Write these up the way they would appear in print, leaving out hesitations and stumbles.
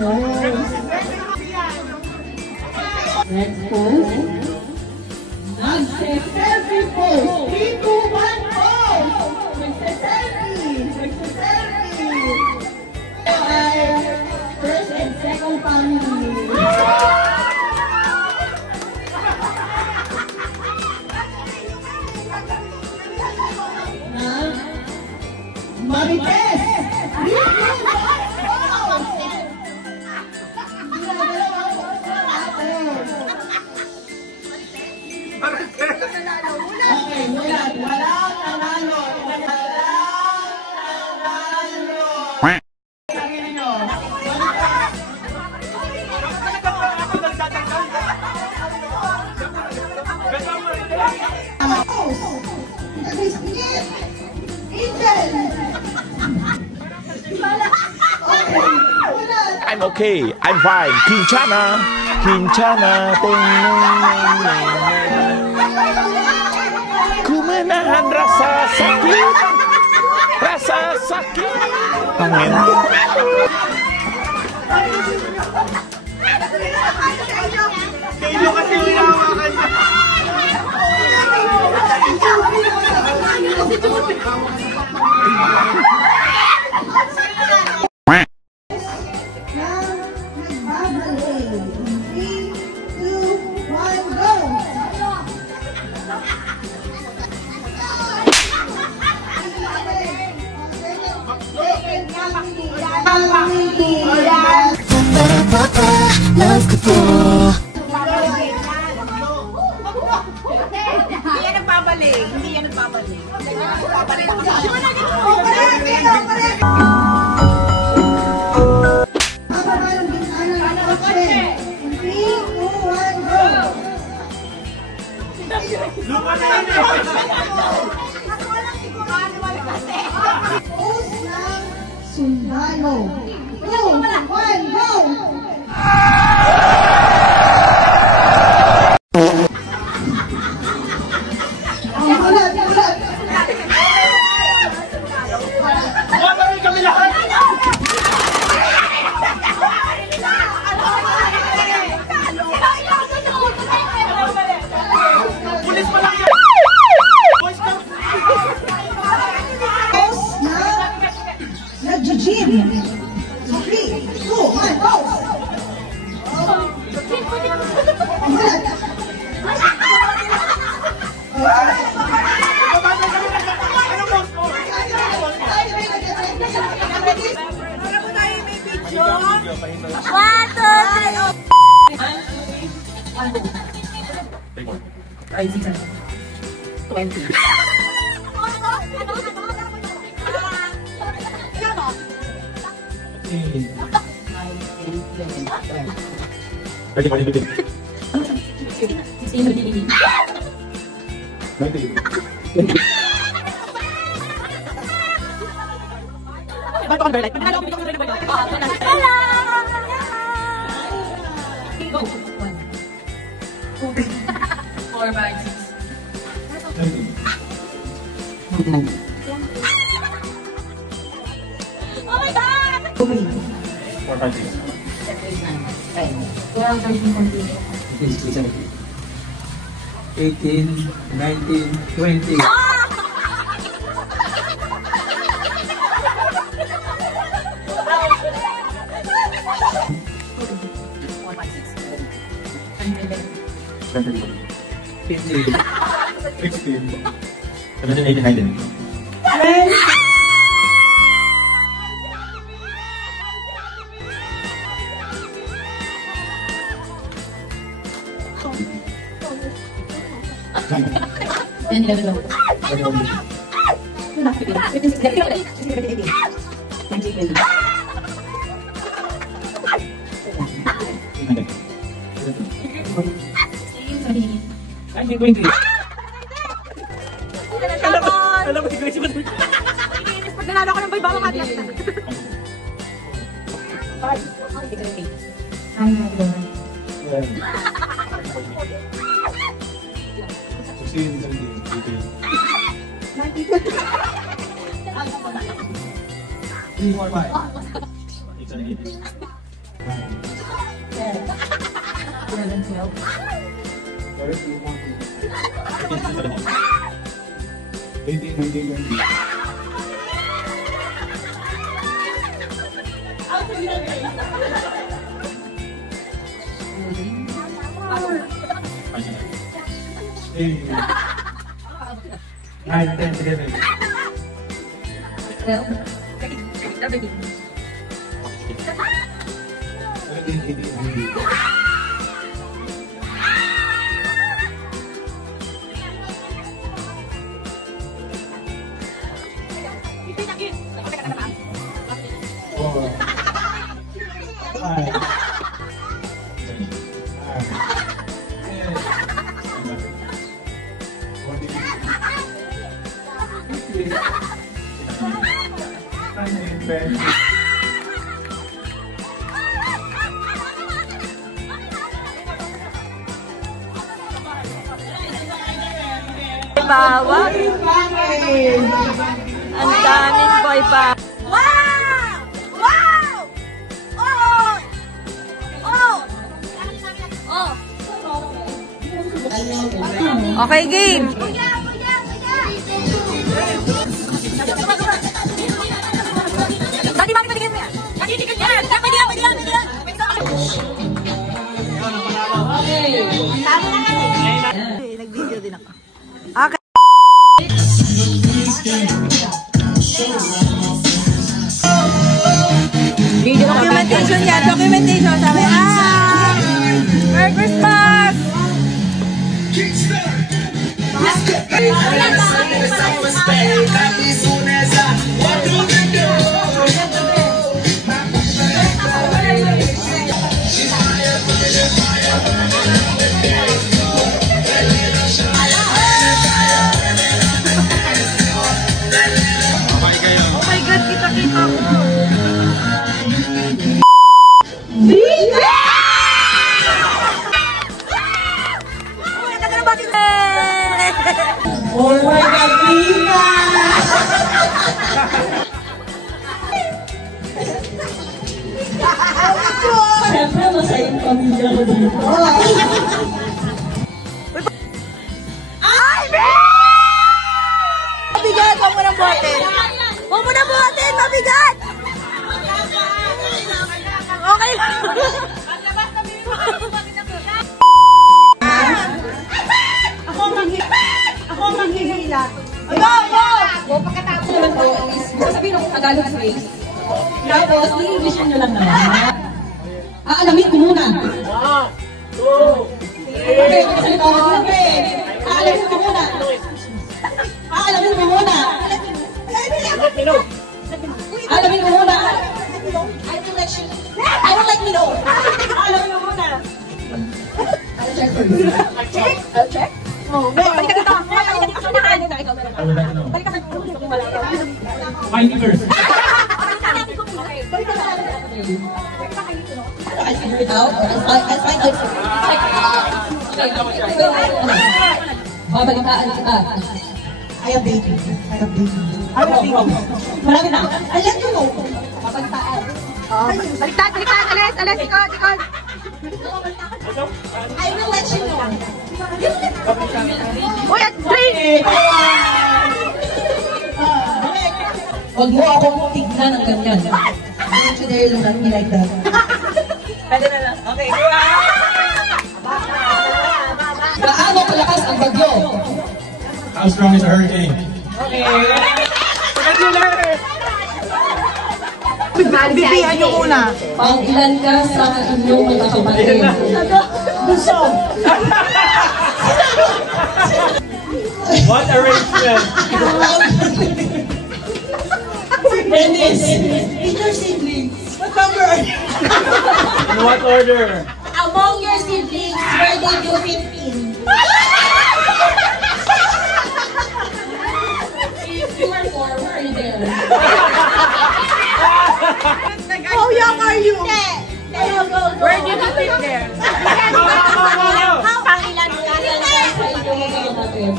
Let's pose. Nagse-selfie pose. 3, 2, 1, pose. Nagse-selfie. Nagse-selfie. Ay, first and second family. Marites! Okay, walang nanalo. I'm okay. I'm fine. Kinchana. Kinchana. Ku menahan rasa sakit. Rasa sakit. Angin. Love ka po. Hindi yan nagpabalik. Hindi yan nagpabalik. Sundalo. 2, 1, go! Eighteen, 19, 20. Alam mo, si Gracie ba? Pag nanalo ko ng bay, bawang atlas na. Bawat. Ang daming boy ba. Wow! Wow! Oh! Oh! Oh! Okay, game. Tadi bakit bigyan mo yan? Nakikinig yan! Pwede yan! Nag-video din ako. Okay. Documentation yan, documentation. Sabi, Merry Christmas! Oh my God, kita-kita ko. Oh my God, Rina! Siyempre, masaya yung pamilya ko dito. Ay, mabigat! Huwag mo nang buhatin! Huwag mo nang buhatin! Mabigat! Okay lang! Ako manghihila. O, pagkatapos naman po is, sabihin ako Tagalog phrase. Tapos, i-Englishan nyo lang naman. Aalamin ko muna. Okay, magkasalita ko muna, pre. Aalamin ko muna. Aalamin ko muna. Aalamin ko muna. I will let you know. I will let you know. Aalamin ko muna. I'll check for you. I'll check? Balik ka dito! Balik ka dito! My neighbors. I'll figure it out. I'll find out. Babalitaan kita. I am dating. Marami na. I'll let you know. Babalitaan. Baliktad! Alis! Ikot! I will let you know. Uy, at drink! Huwag mo akong tignan ng ganyan. Don't you dare look at me like that. Pwede na lang. Okay. Gaano kalakas ang bagyo? How strong is a hurricane? Bibihan nyo muna. Pang ilan ka sa inyong mga kapatid? Gusto. What arrangement? Dennis. In your siblings. What number are you? In what order? Among your siblings, where did you fit in? If you were 4, where are you there? How young are you? Where did you sit there? Pangilan Sa inyong mga kapatid.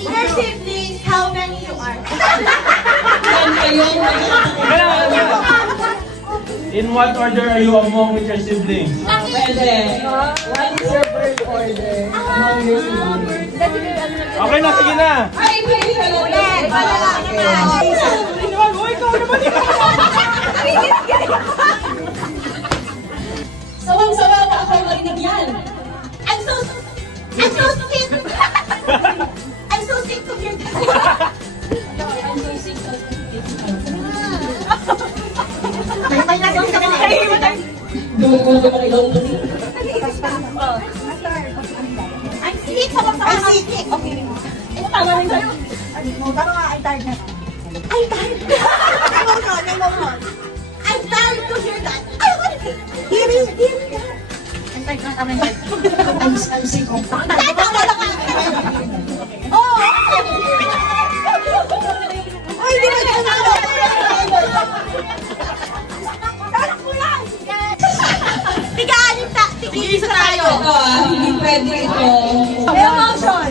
In your siblings, how many you are? Yan kayong mga kapatid. In what order are you among with your siblings? Pwede. What is your birth order among your siblings? Okay na, sige na. Ay, pwede ka lang. Ulit. Wala lang naman. Sawang-sawa na ako marinig yan. I'm so sick. I'm so sick to hear that. I'm so sick of it. Gawin ko na ilaw ko. I'm sick. I'm sick. Okay. Ito tama rin sa'yo. I'm tired. I'm tired to hear that. Hear me. I'm sick of Oh! Ay, hindi ka nalaman. Tanak mo lang. Tigil tayo. ito hindi pwede ito. Emotion.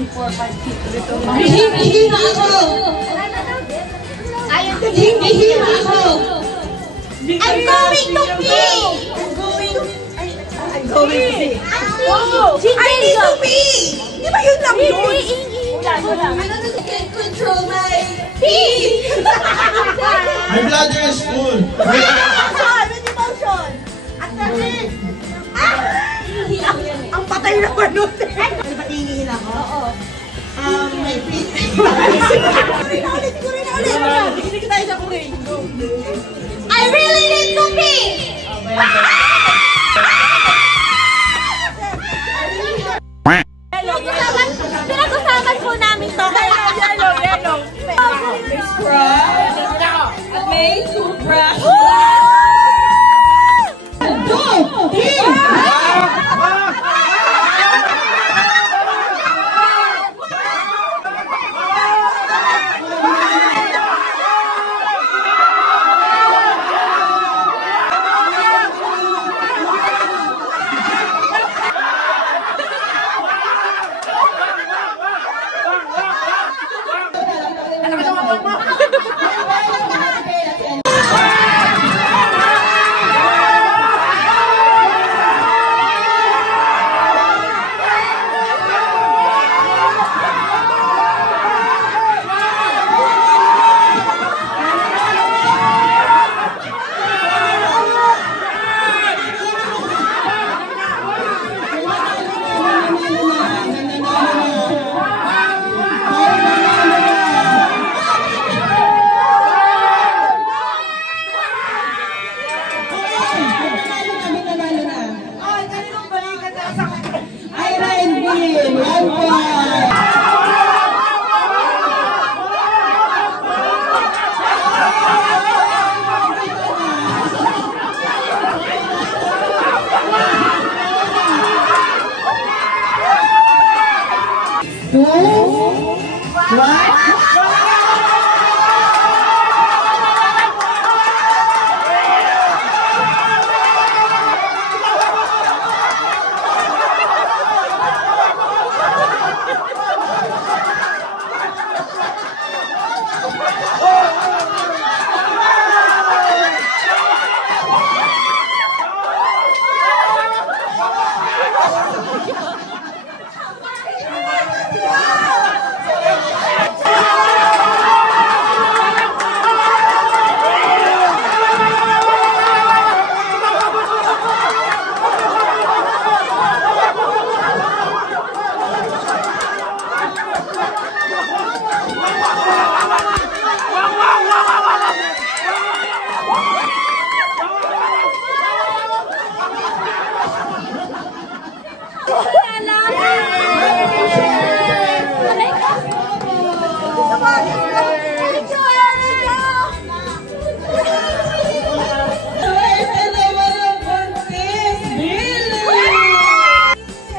Hihina ako. Hihina ako. I'm going to pee. I need to pee. Di ba yun lang yun? I can't control my pee. My bladder is full. Emotion. At sabi, ang patay na manot. Patingin ako? Oo. May pee. Ulit. Hindi tayo sa kuring. I really need to pee. Pinag-usapan po namin to. Yellow. May scrub. At may toothbrush. Go! Team!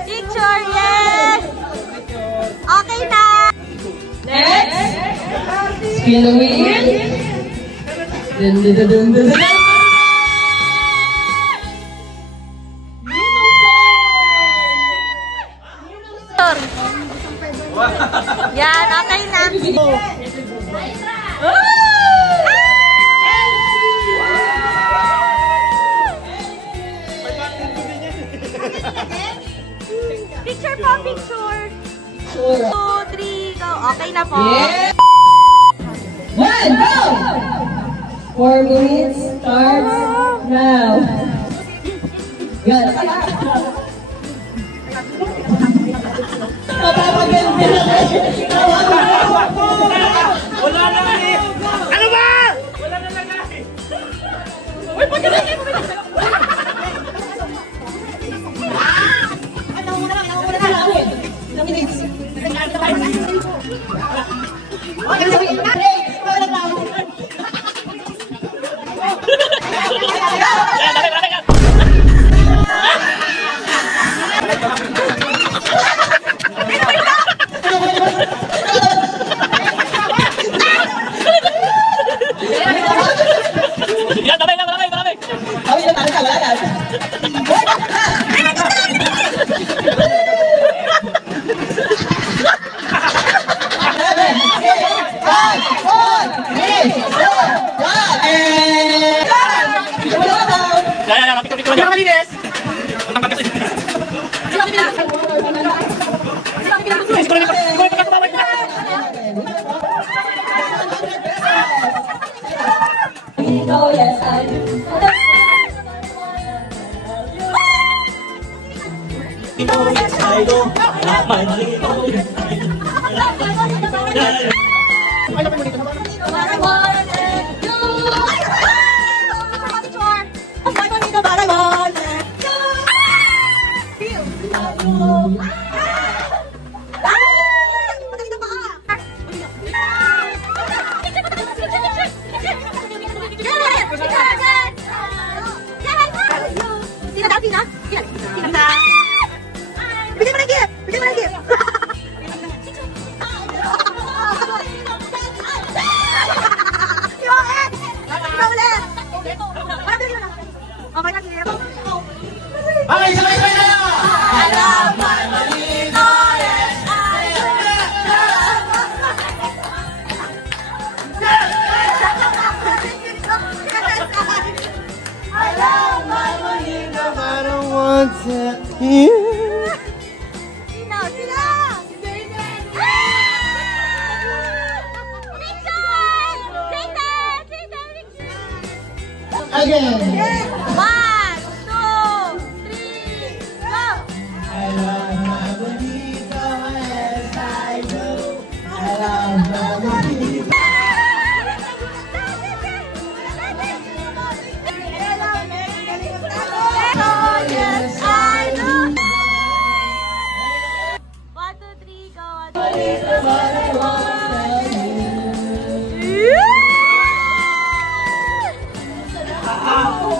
Picture, yes! Okay na! Spin the wheel. Dun, dun, dun, dun, dun, dun. Yan, okay na. picture. Sure. 2, 3, go. Okay na po. Yeah! 1, go! 4 minutes starts now. Yan. Napapaganda na kayo. Wala na eh! Ano ba? Wala na lang eh! Uy, pagkakit mo! Oh yes, I do. Oh yes, I do. Okay, sabay-sabay na! Again. 1, 2, 3, go! I love my bonito as I do. I love my bonito. Oh, yes, I do. 1, 2, 3, go. Bonito, but I won't tell you.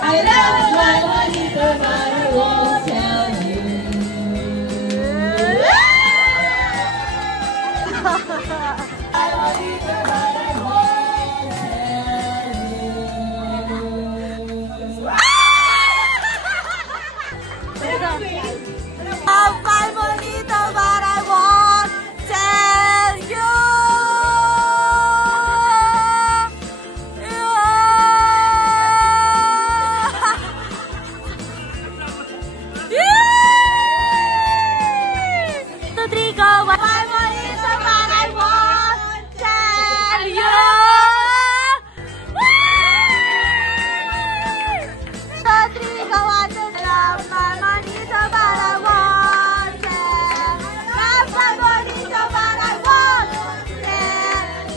I love my bonito, but I won't tell you. My bonito, but I won't tell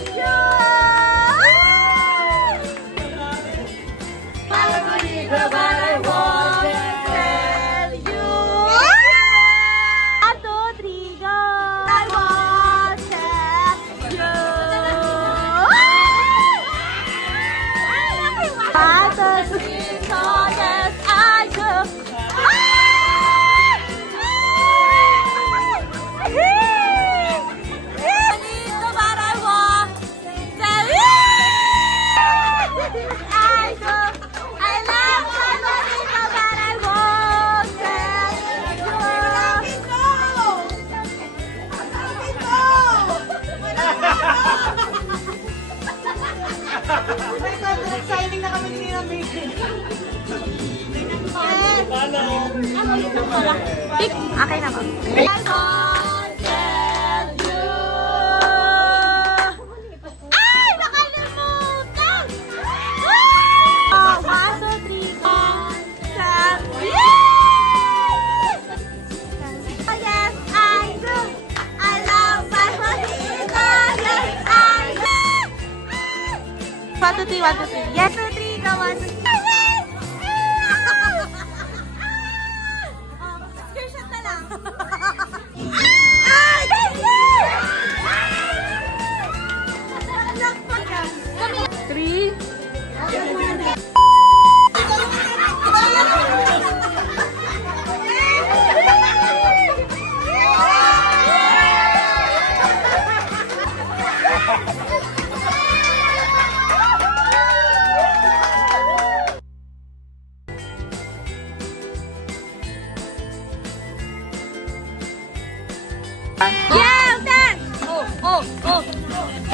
you. My bonito, but I won't tell you. Signing na kami ni Nina Baker. Okay na ba? 1, 2, 3, 1, 2, 3. Yes, 2, 3, go, 1, 2, 3. Screenshot na lang. Ah! Three. Yeah, dance! Oh, oh, oh.